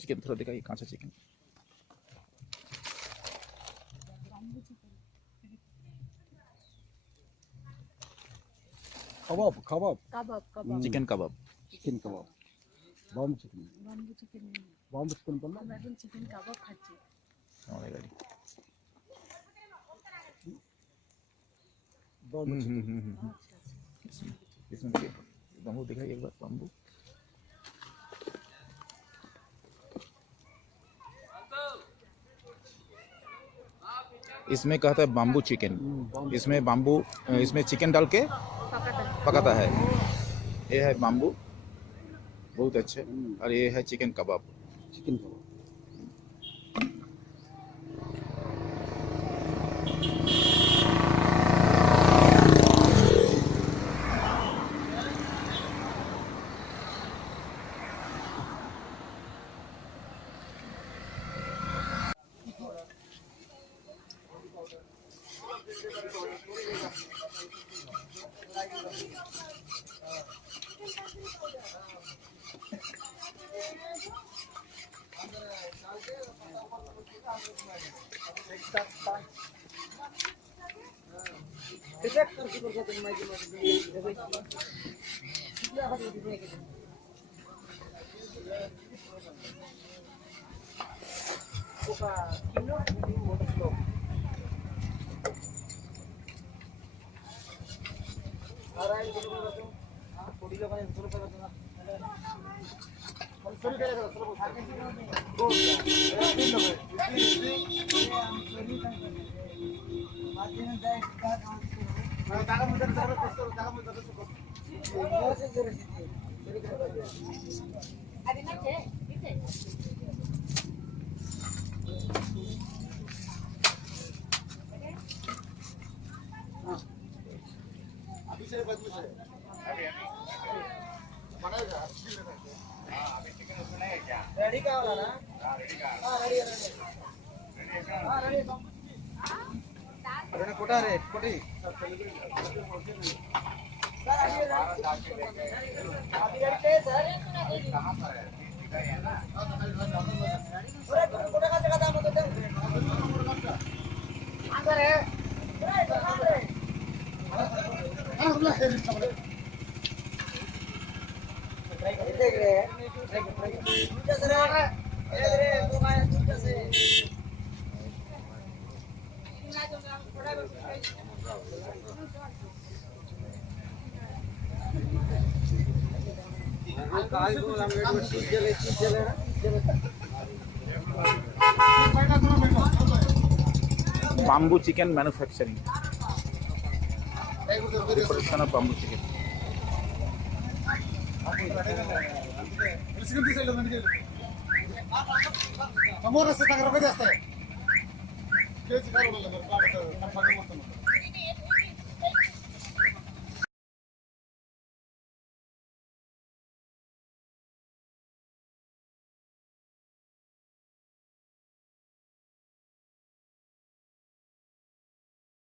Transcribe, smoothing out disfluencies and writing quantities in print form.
Chicken थोड़ा दिखाइए, कांचा chicken. Kebab kebab kebab kebab chicken kebab, chicken kebab bomb chicken bamboo chicken bomb chicken बोलना আমরা এখন চিকেন কাবাব খাচ্ছি हमारे गाड़ी। बॉम्ब चिकन আচ্ছা আচ্ছা इसमें बाम्बू दिखाइए एक बार, बाम्बू। इसमें कहता है बाम्बू चिकन, इसमें बाम्बू, इसमें चिकन डाल के पकाता है। ये है बाम्बू, बहुत अच्छे। और ये है चिकन कबाब। चिकन कबाब रेडी का वाला ना रेडी अरे कोटा रे कोटी सर अभी रेडी सर कहां पर है अरे कोटा का जगह दाम दे अंदर है bamboo chicken manufacturing, production of bamboo chicken. समोर रस्ते तक रखत असते केच करू लागला